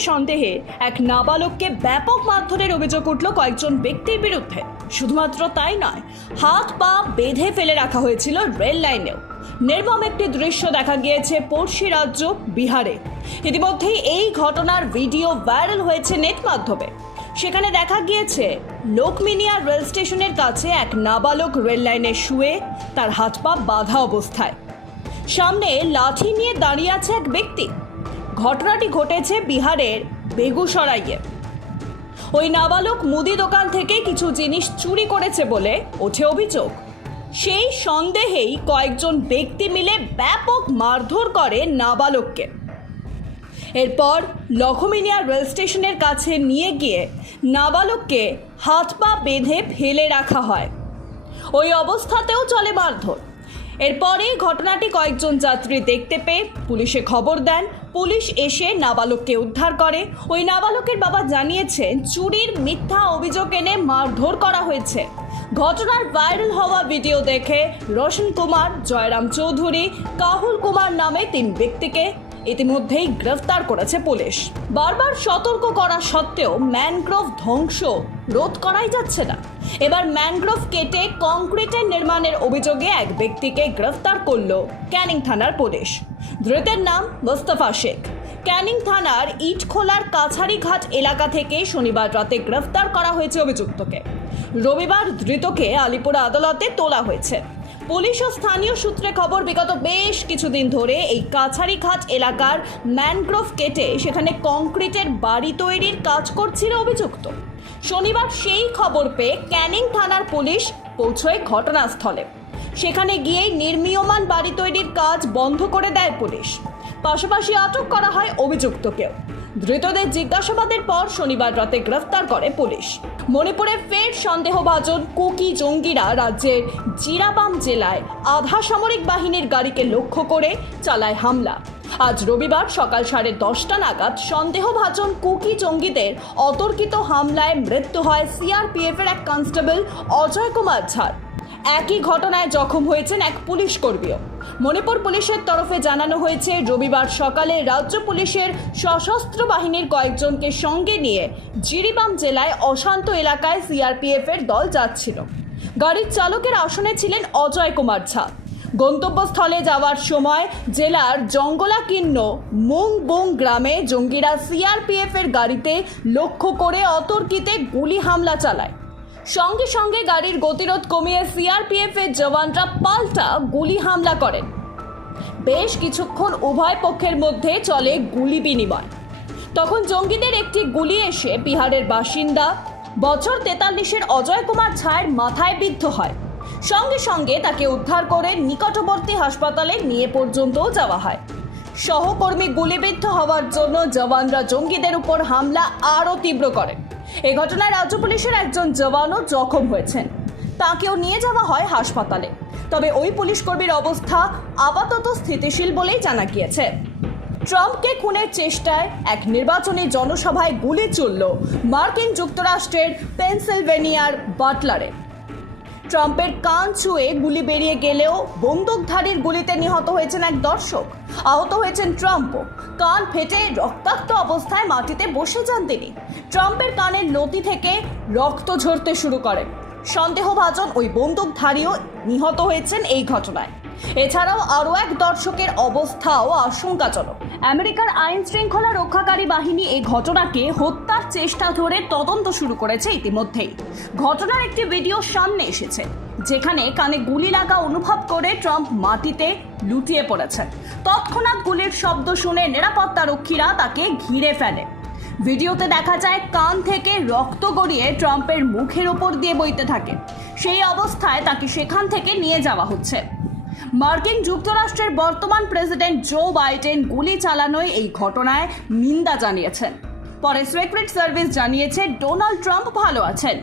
সন্দেহে এক নাবালককে ব্যাপক মারধরের অভিযোগ উঠল কয়েকজন ব্যক্তির বিরুদ্ধে। শুধুমাত্র তাই নয়, হাত, পা বেঁধে ফেলে রাখা হয়েছিল রেল লাইনেও। নির্মম একটি দৃশ্য দেখা গিয়েছে পড়শি রাজ্য বিহারে। ইতিমধ্যেই এই ঘটনার ভিডিও ভাইরাল হয়েছে নেট মাধ্যমে। সেখানে দেখা গিয়েছে, লোকমিনিয়া রেল স্টেশনের কাছে এক নাবালক রেল লাইনে শুয়ে তার হাত পা বাঁধা অবস্থায়। সামনে লাঠি নিয়ে দাঁড়িয়ে আছে এক ব্যক্তি। ঘটনাটি ঘটেছে বিহারের বেগুসরাইয়ে। ওই নাবালক মুদি দোকান থেকে কিছু জিনিস চুরি করেছে বলে ওঠে অভিযোগ। সেই সন্দেহেই কয়েকজন ব্যক্তি মিলে ব্যাপক মারধর করে নাবালককে। এরপর লখমিনিয়া রেল স্টেশনের কাছে নিয়ে গিয়ে নাবালককে হাত পা বেঁধে ফেলে রাখা হয়। ওই অবস্থাতেও চলে মারধর। এরপরে ঘটনাটি কয়েকজন যাত্রী দেখতে পেয়ে পুলিশে খবর দেন। পুলিশ এসে নাবালককে উদ্ধার করে। ওই নাবালকের বাবা জানিয়েছেন, চুরির মিথ্যা অভিযোগ এনে মারধর করা হয়েছে। ঘটনার ভাইরাল হওয়া ভিডিও দেখে রোশন কুমার, জয়রাম চৌধুরী, কাহুল কুমার নামে তিন ব্যক্তিকে ইতিমধ্যেই গ্রেফতার করেছে পুলিশ। বারবার সতর্ক করা সত্ত্বেও ম্যানগ্রোভ ধ্বংস রোধ করাই যাচ্ছে না। এবার ম্যানগ্রোভ কেটে কংক্রিটের নির্মাণের অভিযোগে এক ব্যক্তিকে গ্রেফতার করল ক্যানিং থানার পুলিশ। ধৃতের নাম মোস্তফা শেখ। ক্যানিং থানার ইটখোলার কাছারিঘাট এলাকা থেকে শনিবার রাতে গ্রেফতার করা হয়েছে অভিযুক্তকে। রবিবার ধৃতকে আলিপুর আদালতে তোলা হয়েছে। পুলিশ ও স্থানীয় সূত্রে খবর, বিগত বেশ কিছুদিন ধরে এই কাছারিঘাট এলাকার ম্যানগ্রোভ কেটে সেখানে কংক্রিটের বাড়ি তৈরির কাজ করছিল অভিযুক্ত। শনিবার সেই খবর পেয়ে ক্যানিং থানার পুলিশ পৌঁছয় ঘটনাস্থলে। সেখানে গিয়েই নির্মীয়মান বাড়ি তৈরির কাজ বন্ধ করে দেয় পুলিশ। পাশাপাশি আটক করা হয় অভিযুক্তকেও। ধৃতদের জিজ্ঞাসাবাদের পর শনিবার রাতে গ্রেফতার করে পুলিশ। মণিপুরে ফের সন্দেহভাজন কুকি জঙ্গিরা রাজ্যের জিরাবাম জেলায় আধা সামরিক বাহিনীর গাড়িকে লক্ষ্য করে চালায় হামলা। আজ রবিবার সকাল সাড়ে দশটা নাগাদ সন্দেহভাজন কুকি জঙ্গিদের অতর্কিত হামলায় মৃত্যু হয় সিআরপিএফের এক কনস্টেবল অজয় কুমার ঝাড় একই ঘটনায় জখম হয়েছেন এক পুলিশ কর্মীও মণিপুর পুলিশের তরফে জানানো হয়েছে, রবিবার সকালে রাজ্য পুলিশের সশস্ত্র বাহিনীর কয়েকজনকে সঙ্গে নিয়ে জিরিবাম জেলায় অশান্ত এলাকায় সিআরপিএফ এর দল যাচ্ছিল। গাড়ির চালকের আসনে ছিলেন অজয় কুমার ঝা। গন্তব্যস্থলে যাওয়ার সময় জেলার জঙ্গলাকীর্ণ মুংবুং গ্রামে জঙ্গিরা সিআরপিএফ এর গাড়িতে লক্ষ্য করে অতর্কিতে গুলি হামলা চালায়। সঙ্গে সঙ্গে গাড়ির গতিরোধ কমিয়ে সিআরপিএফ এর জওয়ানরা পাল্টা গুলি হামলা করেন। বেশ কিছুক্ষণ উভয় পক্ষের মধ্যে চলে গুলি বিনিময়। তখন জঙ্গিদের একটি গুলি এসে বিহারের বাসিন্দা বছর তেতাল্লিশের অজয় কুমার ঝায়ের মাথায় বিদ্ধ হয়। সঙ্গে সঙ্গে তাকে উদ্ধার করে নিকটবর্তী হাসপাতালে নিয়ে পর্যন্তও যাওয়া হয়। সহকর্মী গুলিবিদ্ধ হওয়ার জন্য জওয়ানরা জঙ্গিদের উপর হামলা আরও তীব্র করেন। এ ঘটনায় রাজ্য পুলিশের একজন জওয়ানও জখম হয়েছেন। তাকেও নিয়ে যাওয়া হয় হাসপাতালে। তবে ওই পুলিশ কর্মীর অবস্থা আপাতত স্থিতিশীল বলেই জানা গিয়েছে। ট্রাম্পকে খুনের চেষ্টায় এক নির্বাচনী জনসভায় গুলি চলল মার্কিন যুক্তরাষ্ট্রের পেনসিলভেনিয়ার বাটলারে। ট্রাম্পের কান ছুঁয়ে গুলি বেরিয়ে গেলেও বন্দুকধারীর গুলিতে নিহত হয়েছেন এক দর্শক। আহত হয়েছেন ট্রাম্পও। কান ফেটে রক্তাক্ত অবস্থায় মাটিতে বসে যান তিনি। ট্রাম্পের কানের লতি থেকে রক্ত ঝরতে শুরু করে। সন্দেহভাজন ওই বন্দুকধারীও নিহত হয়েছেন এই ঘটনায়। এছাড়াও আরও এক দর্শকের অবস্থাও আশঙ্কাজনক। আমেরিকার আইন শৃঙ্খলা রক্ষাকারী বাহিনী এই ঘটনাকে হত্যার চেষ্টা ধরে তদন্ত শুরু করেছে ইতিমধ্যেই। ঘটনার একটি ভিডিও সামনে এসেছে, যেখানে কানে গুলি লাগা অনুভব করে ট্রাম্প মাটিতে লুটিয়ে পড়েছেন। তৎক্ষণাৎ গুলির শব্দ শুনে নিরাপত্তা রক্ষীরা তাকে ঘিরে ফেলে। ভিডিওতে দেখা যায়, কান থেকে রক্ত গড়িয়ে ট্রাম্পের মুখের ওপর দিয়ে বইতে থাকে। সেই অবস্থায় তাকে সেখান থেকে নিয়ে যাওয়া হচ্ছে। মার্কিন যুক্তরাষ্ট্রের বর্তমান প্রেসিডেন্ট জো বাইডেন গুলি চালানোয় এই ঘটনায় নিন্দা জানিয়েছেন। পরে সিক্রেট সার্ভিস জানিয়েছে, ডোনাল্ড ট্রাম্প ভালো আছেন।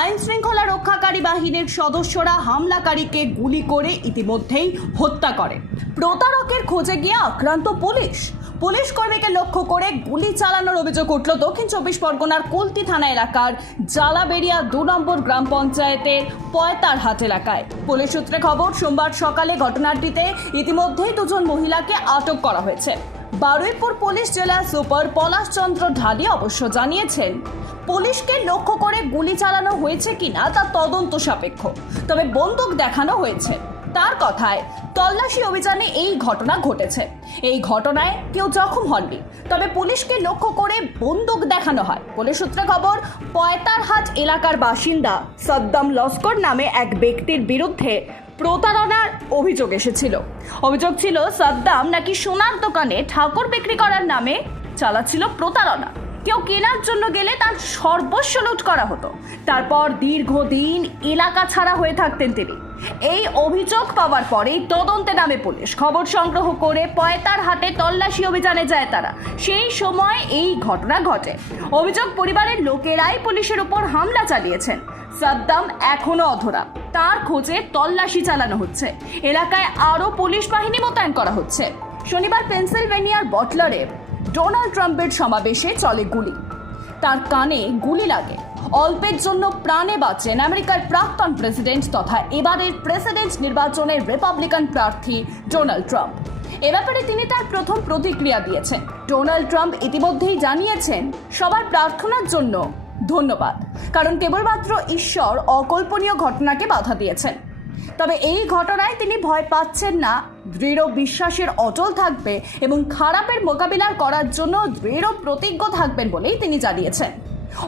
আইন শৃঙ্খলা রক্ষাকারী বাহিনীর সদস্যরা হামলাকারীকে গুলি করে ইতিমধ্যেই হত্যা করে। প্রতারকের খোঁজে গিয়ে আক্রান্ত পুলিশ। পুলিশ কর্মীকে লক্ষ্য করে গুলি চালানোর অভিযোগ উঠল দক্ষিণ চব্বিশ পরগনার কুলতি থানা এলাকার জালাবেরিয়া দু নম্বর গ্রাম পঞ্চায়েতের পয়তারহাট এলাকায়। পুলিশ সূত্রে খবর, সোমবার সকালে ঘটনাটিতে ইতিমধ্যেই দুজন মহিলাকে আটক করা হয়েছে। বারুইপুর পুলিশ জেলা সুপার পলাশ চন্দ্র ঢালি অবশ্য জানিয়েছেন, পুলিশকে লক্ষ্য করে গুলি চালানো হয়েছে কিনা তা তদন্ত সাপেক্ষ, তবে বন্দুক দেখানো হয়েছে। তার কথায় তল্লাশি অভিযানে এই ঘটনা ঘটেছে। এই ঘটনায় কেউ জখম হননি। তবে পুলিশকে লক্ষ্য করে বন্দুক দেখানো হয়। পুলিশ সূত্রে খবর, পয়তারহাট এলাকার বাসিন্দা সদ্দাম লস্কর নামে এক ব্যক্তির বিরুদ্ধে প্রতারণার অভিযোগ এসেছিল। অভিযোগ ছিল, সাদ্দাম নাকি সোনার দোকানে ঠাকুর বিক্রি করার নামে চালাচ্ছিল প্রতারণা। কেউ কেনার জন্য গেলে তার সর্বস্ব লুট করা হতো। তারপর দীর্ঘদিন এলাকা ছাড়া হয়ে থাকতেন তিনি। এই অভিযোগ পাওয়ার পরেই তদন্তে নামে পুলিশ। খবর সংগ্রহ করে পয়তার হাটে তল্লাশি অভিযানে যায় তারা। সেই সময় এই ঘটনা ঘটে। অভিযোগ পরিবারের লোকেরাই পুলিশের উপর হামলা চালিয়েছেন। সাদ্দাম এখনও অধরা। তার খোঁজে তল্লাশি চালানো হচ্ছে। এলাকায় আরও পুলিশ বাহিনী মোতায়েন করা হচ্ছে। শনিবার পেনসিলভেনিয়ার বটলারে ডোনাল্ড ট্রাম্পের সমাবেশে চলে গুলি। তার কানে গুলি লাগে। অল্পের জন্য প্রাণে বাঁচেন আমেরিকার প্রাক্তন প্রেসিডেন্ট তথা এবারের প্রেসিডেন্ট নির্বাচনের রিপাবলিকান প্রার্থী ডোনাল্ড ট্রাম্প। এ ব্যাপারে তিনি তার প্রথম প্রতিক্রিয়া দিয়েছেন। ডোনাল্ড ট্রাম্প ইতিমধ্যেই জানিয়েছেন, সবার প্রার্থনার জন্য ধন্যবাদ, কারণ কেবলমাত্র ঈশ্বর অকল্পনীয় ঘটনাকে বাধা দিয়েছেন। তবে এই ঘটনায় তিনি ভয় পাচ্ছেন না, দৃঢ় বিশ্বাসের অটল থাকবে এবং খারাপের মোকাবিলা করার জন্য দৃঢ় প্রতিজ্ঞ থাকবেন বলেই তিনি জানিয়েছেন।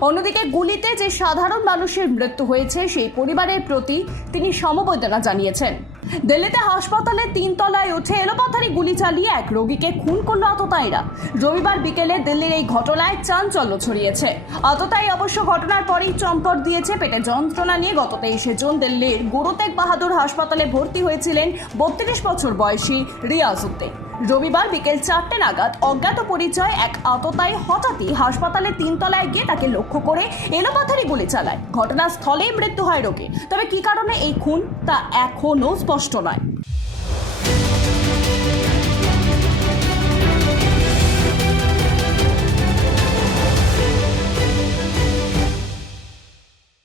অন্যদিকে গুলিতে যে সাধারণ মানুষের মৃত্যু হয়েছে, সেই পরিবারের প্রতি তিনি সমবেদনা জানিয়েছেন। দিল্লিতে হাসপাতালে তিনতলায় উঠে এলোপাথারি গুলি চালিয়ে এক রোগীকে খুন করল আততায়ীরা। রবিবার বিকেলে দিল্লির এই ঘটনায় চাঞ্চল্য ছড়িয়েছে। আততায়ী অবশ্য ঘটনার পরেই চম্পট দিয়েছে পেটে যন্ত্রণা নিয়ে। গত তেইশে জুন দিল্লির গুরু তেগ বাহাদুর হাসপাতালে ভর্তি হয়েছিলেন বত্রিশ বছর বয়সী রিয়াজউদ্দিন রবিবার বিকেল চারটে নাগাদ অজ্ঞাত পরিচয় এক আততায় হঠাৎই হাসপাতালে তিনতলায় গিয়ে তাকে লক্ষ্য করে এলোপাথারি গুলি চালায়। ঘটনাস্থলেই মৃত্যু হয় রোগীর। তবে কি কারণে এই খুন? তা এখনও স্পষ্ট নয়।